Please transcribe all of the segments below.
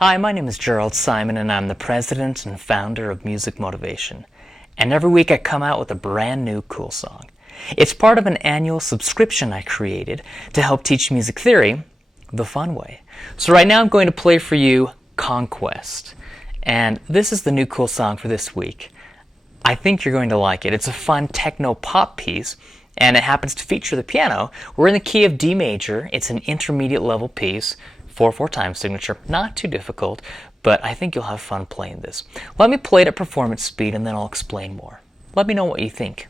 Hi, my name is Jerald Simon, and I'm the president and founder of Music Motivation. And every week I come out with a brand new cool song. It's part of an annual subscription I created to help teach music theory the fun way. So right now I'm going to play for you Conquest. And this is the new cool song for this week. I think you're going to like it. It's a fun techno-pop piece, and it happens to feature the piano. We're in the key of D major. It's an intermediate level piece, 4/4 time signature. Not too difficult, but I think you'll have fun playing this. Let me play it at performance speed, and then I'll explain more. Let me know what you think.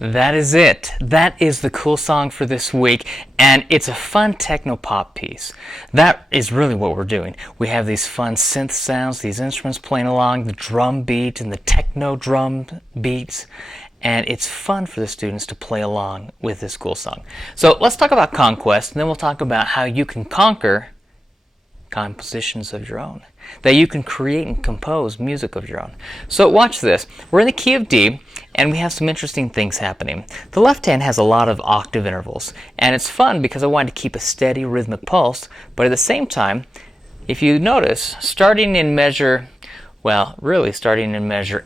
That is it. That is the cool song for this week, and it's a fun techno-pop piece. That is really what we're doing. We have these fun synth sounds, these instruments playing along, the drum beat and the techno drum beats, and it's fun for the students to play along with this cool song. So let's talk about Conquest, and then we'll talk about how you can conquer compositions of your own, that you can create and compose music of your own. So watch this. We're in the key of D, and we have some interesting things happening. The left hand has a lot of octave intervals, and it's fun because I wanted to keep a steady rhythmic pulse, but at the same time, if you notice, starting in measure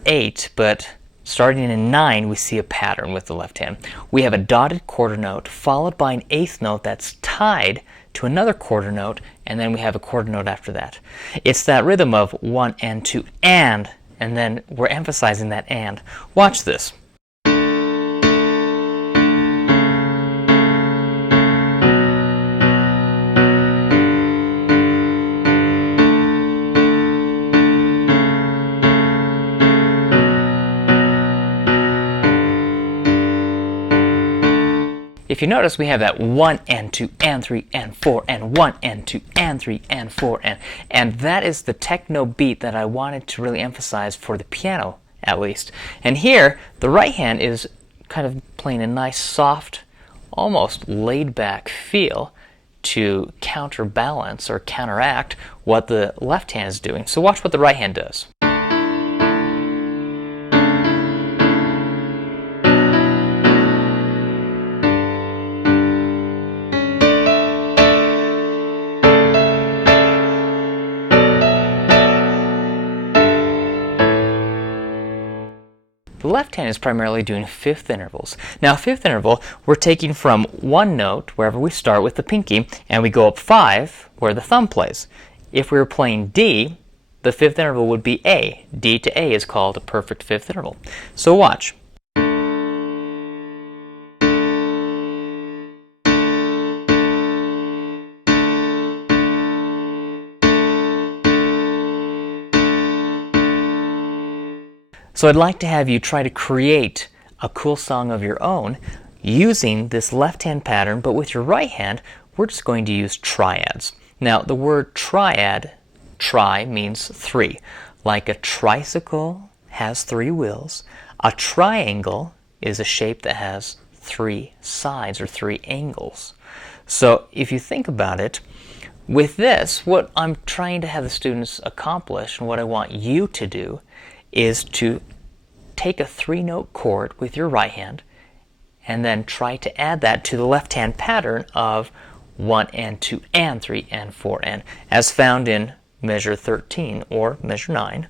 8, but starting in 9, we see a pattern with the left hand. We have a dotted quarter note followed by an eighth note that's tied to another quarter note, and then we have a quarter note after that. It's that rhythm of 1 and 2 and then we're emphasizing that and. Watch this. If you notice, we have that 1 and 2 and 3 and 4 and 1 and 2 and 3 and 4 and that is the techno beat that I wanted to really emphasize for the piano, at least. And here, the right hand is kind of playing a nice, soft, almost laid-back feel to counterbalance or counteract what the left hand is doing. So watch what the right hand does. The left hand is primarily doing fifth intervals. Now, fifth interval, we're taking from one note, wherever we start with the pinky, and we go up 5, where the thumb plays. If we were playing D, the fifth interval would be A. D to A is called a perfect fifth interval. So watch. So I'd like to have you try to create a cool song of your own using this left-hand pattern, but with your right hand, we're just going to use triads. Now, the word triad, tri means 3. Like a tricycle has 3 wheels, a triangle is a shape that has 3 sides or 3 angles. So if you think about it, With this, what I'm trying to have the students accomplish, and what I want you to do, is to take a 3-note chord with your right hand and then try to add that to the left hand pattern of 1 and 2 and 3 and 4 and, as found in measure 13 or measure 9.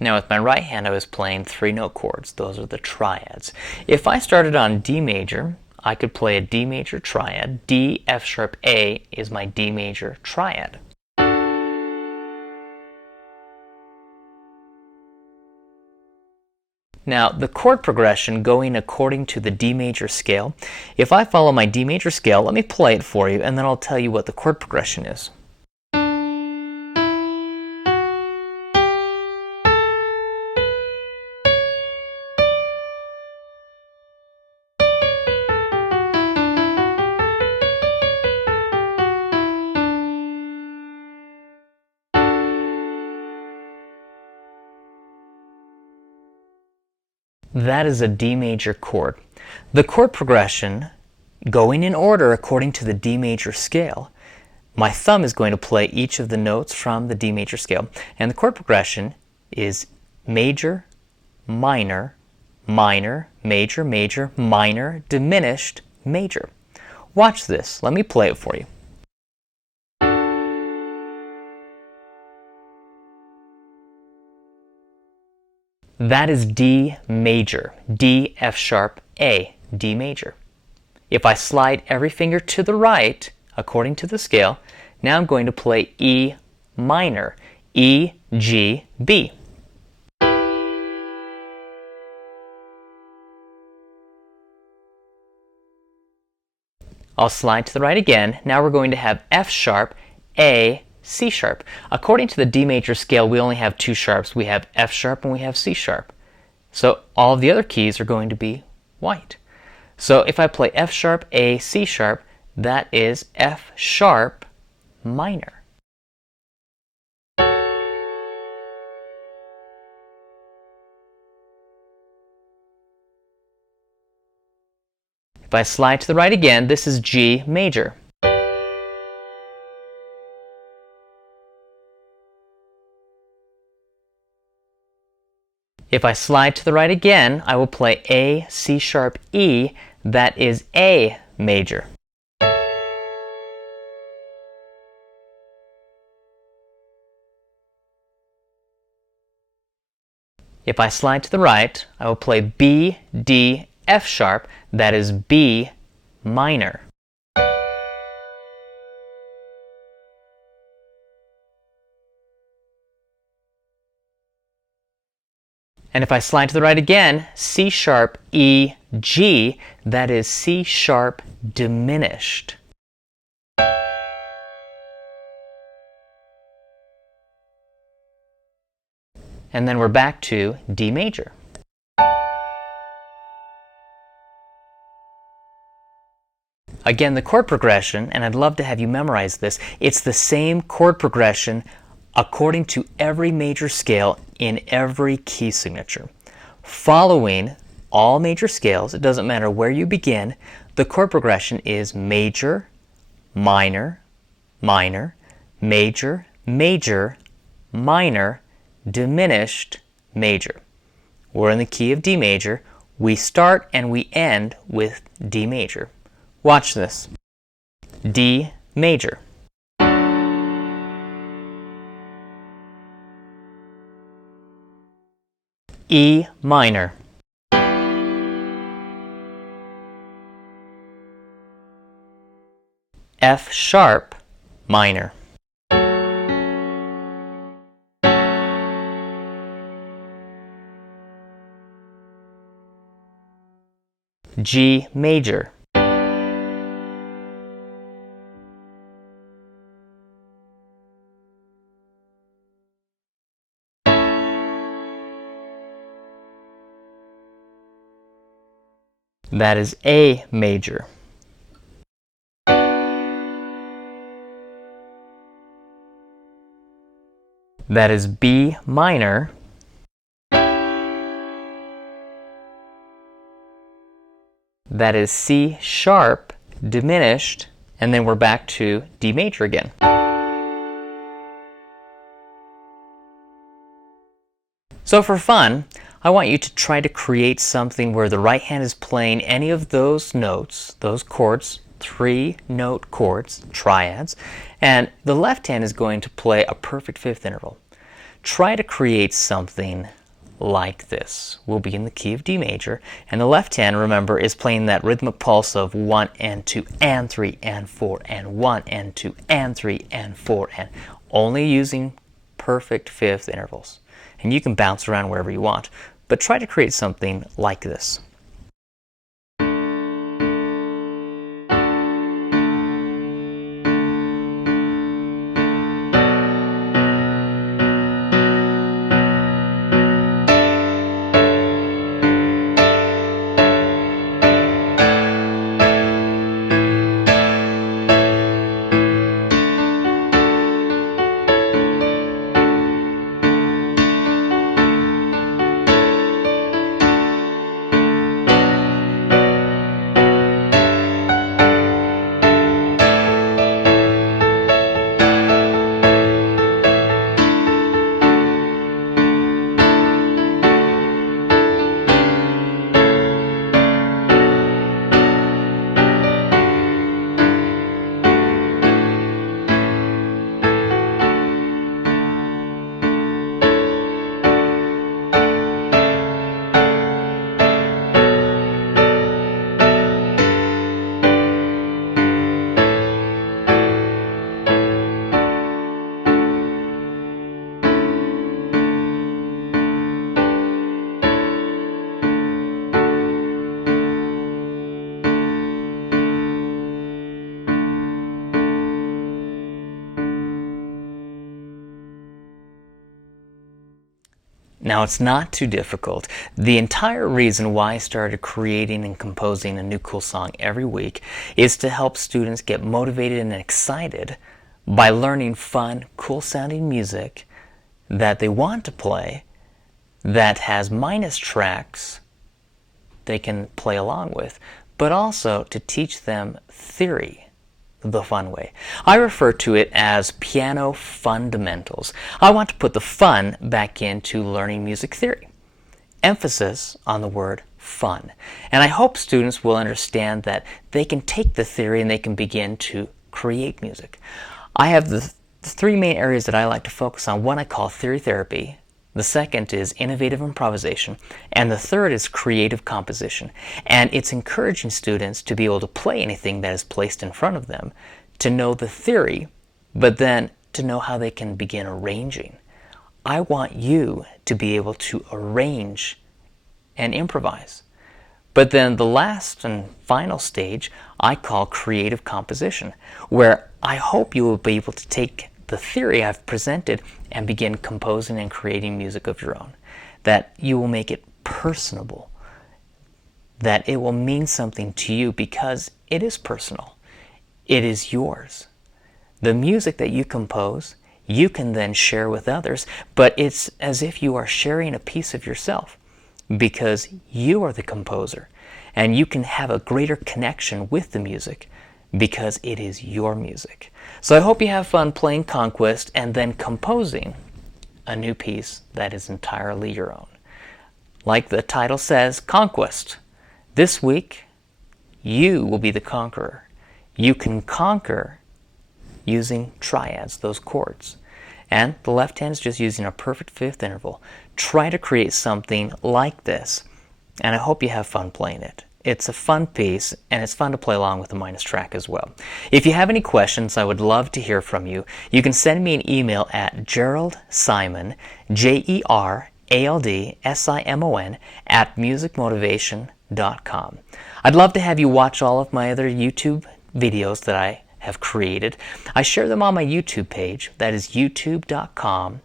Now with my right hand I was playing 3-note chords. Those are the triads. If I started on D major, I could play a D major triad. D, F sharp, A is my D major triad. Now the chord progression going according to the D major scale, if I follow my D major scale, let me play it for you and then I'll tell you what the chord progression is. That is a D major chord. The chord progression, going in order according to the D major scale, my thumb is going to play each of the notes from the D major scale, and the chord progression is major, minor, minor, major, major, minor, diminished, major. Watch this. Let me play it for you. That is D major, D, F sharp, A, D major. If I slide every finger to the right, according to the scale, now I'm going to play E minor, E, G, B. I'll slide to the right again. Now we're going to have F sharp, A, C sharp. According to the D major scale, we only have 2 sharps. We have F sharp and we have C sharp. So all of the other keys are going to be white. So if I play F sharp, A, C sharp, that is F sharp minor. If I slide to the right again, this is G major. If I slide to the right again, I will play A, C sharp, E, that is A major. If I slide to the right, I will play B, D, F sharp, that is B minor. And if I slide to the right again, C sharp, E, G, that is C sharp diminished. And then we're back to D major. Again, the chord progression, and I'd love to have you memorize this, it's the same chord progression according to every major scale in every key signature. Following all major scales, it doesn't matter where you begin, the chord progression is major, minor, minor, major, major, minor, diminished, major. We're in the key of D major. We start and we end with D major. Watch this. D major. E minor. F sharp minor. G major. That is A major. That is B minor. That is C sharp diminished, and then we're back to D major again. So for fun, I want you to try to create something where the right hand is playing any of those notes, those chords, 3-note chords, triads, and the left hand is going to play a perfect fifth interval. Try to create something like this. We'll be in the key of D major, and the left hand, remember, is playing that rhythmic pulse of 1 and 2 and 3 and 4 and 1 and 2 and 3 and 4, and only using perfect fifth intervals. And you can bounce around wherever you want, but try to create something like this. Now, it's not too difficult. The entire reason why I started creating and composing a new cool song every week is to help students get motivated and excited by learning fun, cool-sounding music that they want to play that has minus tracks they can play along with, but also to teach them theory the fun way. I refer to it as piano fundamentals. I want to put the fun back into learning music theory. Emphasis on the word fun. And I hope students will understand that they can take the theory and they can begin to create music. I have the three main areas that I like to focus on. One I call theory therapy. The second is innovative improvisation, and the third is creative composition. And it's encouraging students to be able to play anything that is placed in front of them, to know the theory, but then to know how they can begin arranging. I want you to be able to arrange and improvise. But then the last and final stage I call creative composition, where I hope you will be able to take the theory I've presented and begin composing and creating music of your own. That you will make it personable. That it will mean something to you because it is personal. It is yours. The music that you compose, you can then share with others, but it's as if you are sharing a piece of yourself because you are the composer, and you can have a greater connection with the music because it is your music. So I hope you have fun playing Conquest and then composing a new piece that is entirely your own. Like the title says, Conquest. This week, you will be the conqueror. You can conquer using triads, those chords. And the left hand is just using a perfect fifth interval. Try to create something like this, and I hope you have fun playing it. It's a fun piece, and it's fun to play along with the minus track as well. If you have any questions, I would love to hear from you. You can send me an email at Jerald Simon, JeraldSimon, @musicmotivation.com. I'd love to have you watch all of my other YouTube videos that I have created. I share them on my YouTube page. That is youtube.com/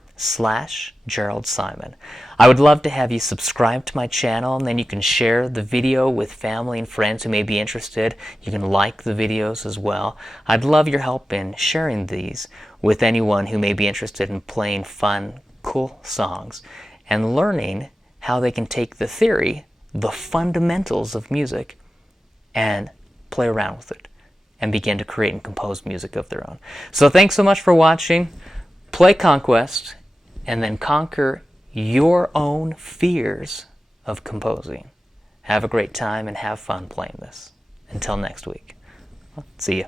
Jerald Simon. I would love to have you subscribe to my channel, and then you can share the video with family and friends who may be interested. You can like the videos as well. I'd love your help in sharing these with anyone who may be interested in playing fun, cool songs and learning how they can take the theory, the fundamentals of music, and play around with it and begin to create and compose music of their own. So thanks so much for watching. Play Conquest and then conquer your own fears of composing. Have a great time and have fun playing this. Until next week. See ya.